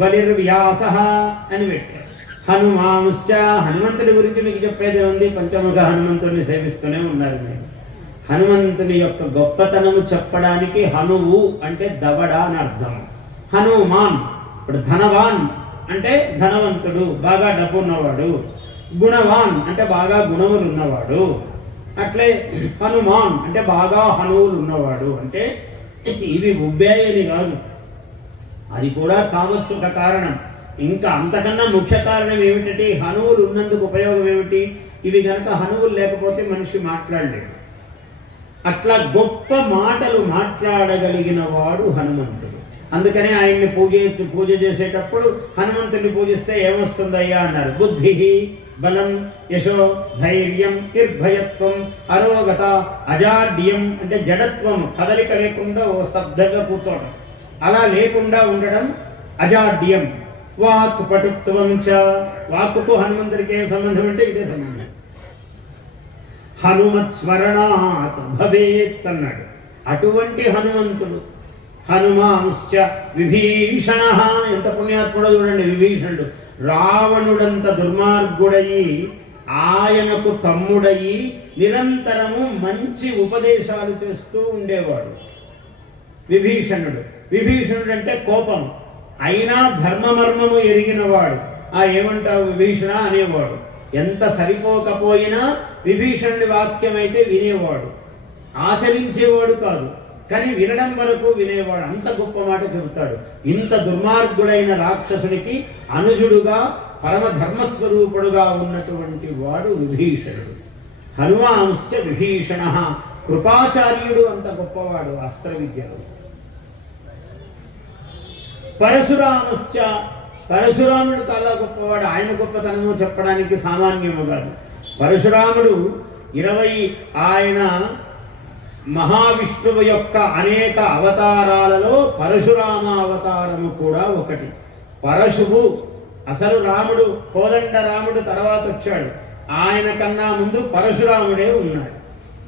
బలిర్వ్యాస అని పెట్టారు. హనుమాంశ్చ, హనుమంతుడి గురించి మీకు చెప్పేది ఉంది. పంచముఖ హనుమంతుడిని సేవిస్తూనే ఉన్నారు మీరు. హనుమంతుని యొక్క గొప్పతనము చెప్పడానికి హనువు అంటే దవడ అని అర్థం. హనుమాన్ ఇప్పుడు ధనవాన్ అంటే ధనవంతుడు, బాగా డబ్బు ఉన్నవాడు. గుణవాన్ అంటే బాగా గుణములు ఉన్నవాడు. అట్లే హనుమాన్ అంటే బాగా హనువులు ఉన్నవాడు. అంటే ఇవి ఉబ్బేయని కాదు, అది కూడా కావచ్చు ఒక కారణం. ఇంకా అంతకన్నా ముఖ్య కారణం ఏమిటంటే హనువులు ఉన్నందుకు ఉపయోగం ఏమిటి? ఇవి కనుక హనువులు లేకపోతే మనిషి మాట్లాడలేడు. అట్లా గొప్ప మాటలు మాట్లాడగలిగిన వాడు హనుమంతుడు. అందుకనే ఆయన్ని పూజ చేసేటప్పుడు హనుమంతుడిని పూజిస్తే ఏమొస్తుందయ్యా అన్నారు. బుద్ధి, బలం, యశో, ధైర్యం, నిర్భయత్వం, అరోగత, అజాడ్యం అంటే జడత్వం, కదలిక లేకుండా ఓ స్తబ్దంగా కూర్చోవడం, అలా లేకుండా ఉండడం అజాడ్యం. వాక్ పటుత్వం చ, వాక్కుకు హనుమంతుడికి ఏం సంబంధం అంటే ఇదే సంబంధం. హనుమత్ స్మరణాత్ భవేత్ అన్నాడు. అటువంటి హనుమంతుడు. హనుమాంశ్చ విభీషణ, ఎంత పుణ్యాత్ముడో చూడండి. విభీషణుడు రావణుడంత దుర్మార్గుడయి ఆయనకు తమ్ముడయి నిరంతరము మంచి ఉపదేశాలు చేస్తూ ఉండేవాడు విభీషణుడు. విభీషణుడు అంటే కోపం, అయినా ధర్మమర్మము ఎరిగినవాడు. ఏమంటావు విభీషణ అనేవాడు. ఎంత సరిపోకపోయినా విభీషణుడి వాక్యం అయితే వినేవాడు, ఆచరించేవాడు కాదు, కానీ వినడం వరకు వినేవాడు. అంత గొప్ప మాట చెబుతాడు. ఇంత దుర్మార్గుడైన రాక్షసునికి అనుజుడుగా పరమ ధర్మస్వరూపుడుగా ఉన్నటువంటి వాడు విభీషణుడు. హనుమాంశ్చ విభీషణ, కృపాచార్యుడు అంత గొప్పవాడు అస్త్ర విద్యలో. పరశురాముశ్చ, పరశురాముడు చాలా గొప్పవాడు. ఆయన గొప్పతనము చెప్పడానికి సామాన్యము కాదు. పరశురాముడు 20 ఆయన మహావిష్ణువు యొక్క అనేక అవతారాలలో పరశురామ అవతారము కూడా ఒకటి. పరశువు అసలు రాముడు, కోదండ రాముడు తర్వాత వచ్చాడు. ఆయన కన్నా ముందు పరశురాముడే ఉన్నాడు.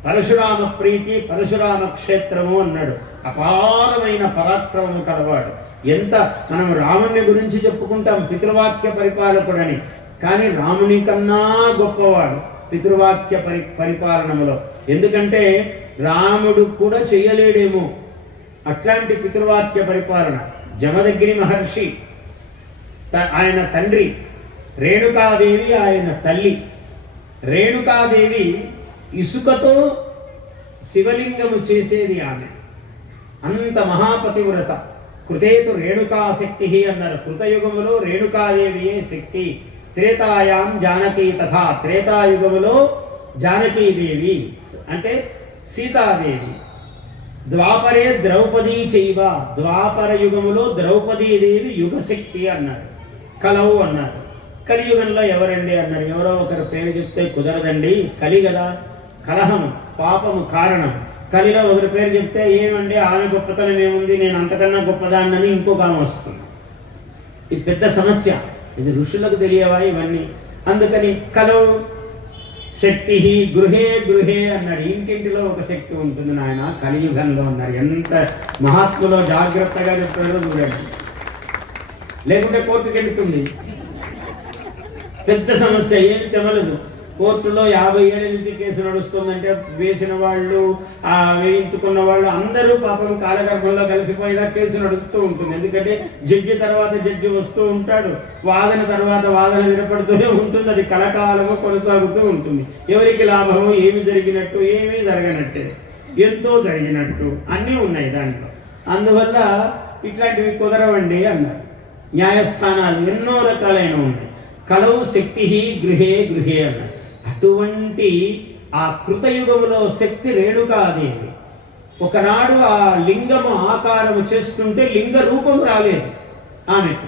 పరశురామ ప్రీతి, పరశురామ క్షేత్రము అన్నాడు. అపారమైన పరాక్రమము కలవాడు. ఎంత మనం రాముని గురించి చెప్పుకుంటాం పితృవాక్య పరిపాలకుడని, కానీ రాముని కన్నా గొప్పవాడు పితృవాక్య పరిపాలనములో. ఎందుకంటే రాముడు కూడా చెయ్యలేడేమో అట్లాంటి పితృవాక్య పరిపాలన. జమదగ్ని మహర్షి ఆయన తండ్రి, రేణుకాదేవి ఆయన తల్లి. రేణుకాదేవి ఇసుకతో శివలింగము చేసేది ఆమె. అంత మహాపతివ్రత. కృతేతు రేణుకా శక్తి అన్నారు. కృతయుగములో రేణుకాదేవియే శక్తి. త్రేతాయాం జానకీ తథా, త్రేతాయుగములో జానకీదేవి అంటే సీతాదేవి. ద్వాపరే ద్రౌపదీ చైవ, ద్వాపర యుగములో ద్రౌపదీదేవి యుగశక్తి అన్నారు. కలవు అన్నారు. కలియుగంలో ఎవరండి అన్నారు. ఎవరో ఒకరు పేరు చెప్తే కుదరదండి, కలి కదా, కలహం పాపము కారణం. కలిలో ఒకరి పేరు చెప్తే ఏమండి ఆమె గొప్పతనం ఏముంది, నేను అంతకన్నా గొప్పదాన్నని ఇంకొక ఆమె వస్తుంది. ఇది పెద్ద సమస్య. ఇది ఋషులకు తెలియవా ఇవన్నీ? అందుకని కలవు శక్తి గృహే గృహే అన్నాడు. ఇంటింటిలో ఒక శక్తి ఉంటుంది నాయన, కలియుగంలో అన్నారు. ఎంత మహాత్ములో జాగ్రత్తగా చెప్తారో చూడండి. లేకుంటే కోర్టుకు వెళుతుంది. పెద్ద సమస్య, ఏమి తెవలదు. కోర్టులో 50 ఏళ్ళ నుంచి కేసు నడుస్తుందంటే వేసిన వాళ్ళు, వేయించుకున్న వాళ్ళు అందరూ పాపం కాలగర్భంలో కలిసిపోయేలా కేసు నడుస్తూ ఉంటుంది. ఎందుకంటే జడ్జి తర్వాత జడ్జి వస్తూ ఉంటాడు, వాదన తర్వాత వాదన వినపడుతూనే ఉంటుంది. అది కలకాలము కొనసాగుతూ ఉంటుంది. ఎవరికి లాభము, ఏమి జరిగినట్టు, ఏమీ జరగనట్టే, ఎంతో జరిగినట్టు అన్నీ ఉన్నాయి దాంట్లో. అందువల్ల ఇట్లాంటివి కుదరవండి అన్నారు. న్యాయస్థానాలు ఎన్నో రకాలైన ఉన్నాయి. కలవు శక్తి గృహే గృహే అన్నారు. అటువంటి ఆ కృతయుగములో శక్తి రేణుకాదేవి. ఒకనాడు ఆ లింగము ఆకారము చేస్తుంటే లింగ రూపం రాలేదు ఆమెకు.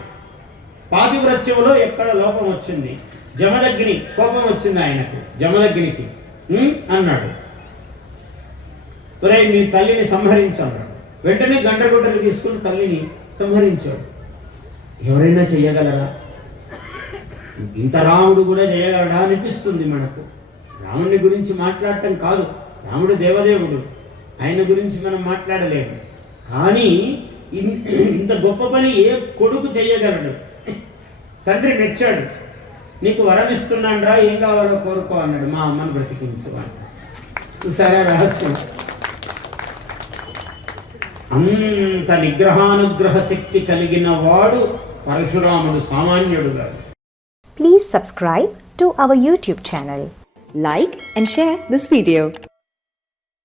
పాతివ్రత్యంలో ఎక్కడ లోపం వచ్చింది. జమదగ్ని కోపం వచ్చింది ఆయనకు. జమదగ్నికి అన్నాడు, ఒరే మీ తల్లిని సంహరించాడు. వెంటనే గండ్రగుడ్డలు తీసుకుని తల్లిని సంహరించాడు. ఎవరైనా చెయ్యగలరా? ఇంత రాముడు కూడా చేయగలడా అనిపిస్తుంది మనకు. రాముడి గురించి మాట్లాడటం కాదు, రాముడు దేవదేవుడు, ఆయన గురించి మనం మాట్లాడలేము. కానీ ఇంత గొప్ప పని ఏ కొడుకు చెయ్యగలడు? తండ్రి మెచ్చాడు. నీకు వరం ఇస్తున్నాను రా, ఏం కావాలో కోరుకో అన్నాడు. మా అమ్మను బ్రతికించు అని. చూసారా రహస్యం? అంత నిగ్రహానుగ్రహ శక్తి కలిగిన వాడు పరశురాముడు, సామాన్యుడు కాదు. Please subscribe to our YouTube channel. Like and share this video.